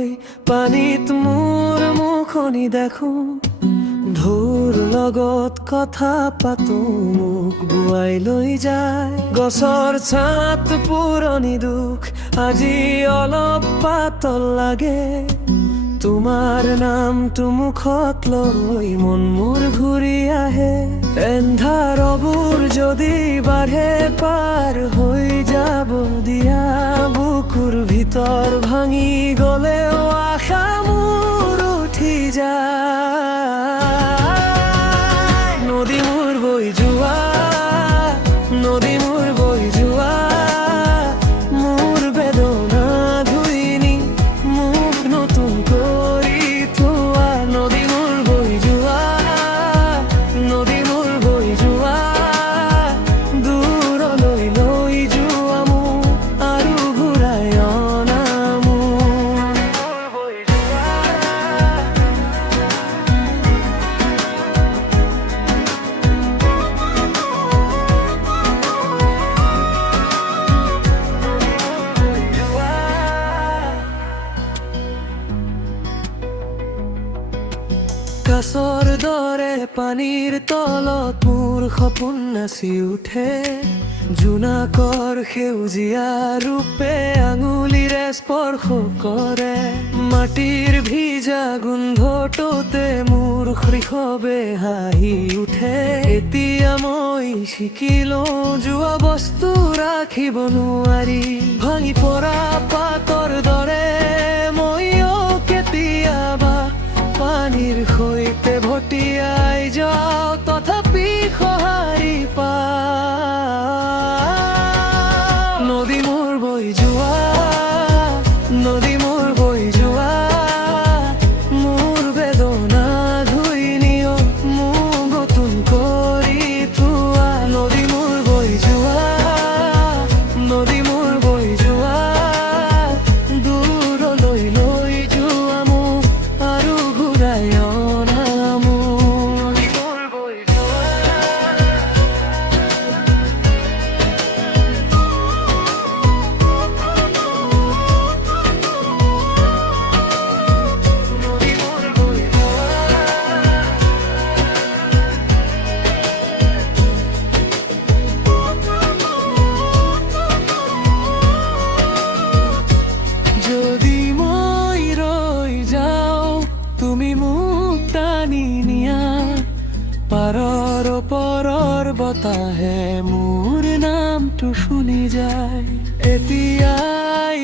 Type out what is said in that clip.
লৈ পানীত মোৰ মুখনি দেখো ঢৌৰ লগত কথা পাতো মোক বুৱাই লৈ যায় গছৰ ছাত পুৰণি দুখ আজি অলপ পাতল লাগে তোমাৰ নামটো মুখত লৈ মন মোৰ ঘূৰি আহে এন্ধাৰবোৰ যদি বাঢ়ে পাৰ হৈ যাব দিয়া বুকুৰ ভিতৰ ভাঙি গলেও আশা মোৰ উঠি যায় নদী মোৰ বৈ যোৱা নদী মোৰ বৈ যোৱা মোৰ বেদনা ধুই নি মোক নতুন কৰি থোৱা নদী মোৰ বৈ যোৱা নদী মোৰ বৈ যোৱা দূৰলৈ লৈ যোৱা মোক আৰু ঘূৰাই অনা মোক বৈ যোৱা কাছৰ দৰে পানীৰ তলত মোৰ সপোন নাচি উঠে জোনাকৰ সেউজীয়া ৰূপে আঙুলিৰে স্পৰ্শ কৰে মাটিৰ ভিজা গোন্ধটোতে মোৰ শৈশৱে হাঁহি উঠে এতিয়া মই শিকিলো যোৱা বস্তু ৰাখিব নোৱাৰি ভাঙি পৰা পাতৰ দৰে মইও কেতিয়াবা পানীৰ সৈতে ভটিয়াই যাওঁ তথাপি সঁহাৰি পাওঁ নদী মোৰ বৈ যোৱা নদী মোৰ বৈ যোৱা মোৰ বেদনা ধুই নিও মোক নতুন কৰি থোৱা নদী মোৰ বৈ যোৱা নদী মোৰ বৈ যোৱা দূৰলৈ লৈ যোৱা মোক আৰু ঘূৰাই অনা মোক নদী মোৰ বৈ যোৱা নদী মোৰ বৈ যদি মই ৰৈ যাওঁ তুমি মোক টানি নিয়া পাৰৰ ওপৰৰ বতাহে মোৰ নামটো শুনি যায় এতিয়াই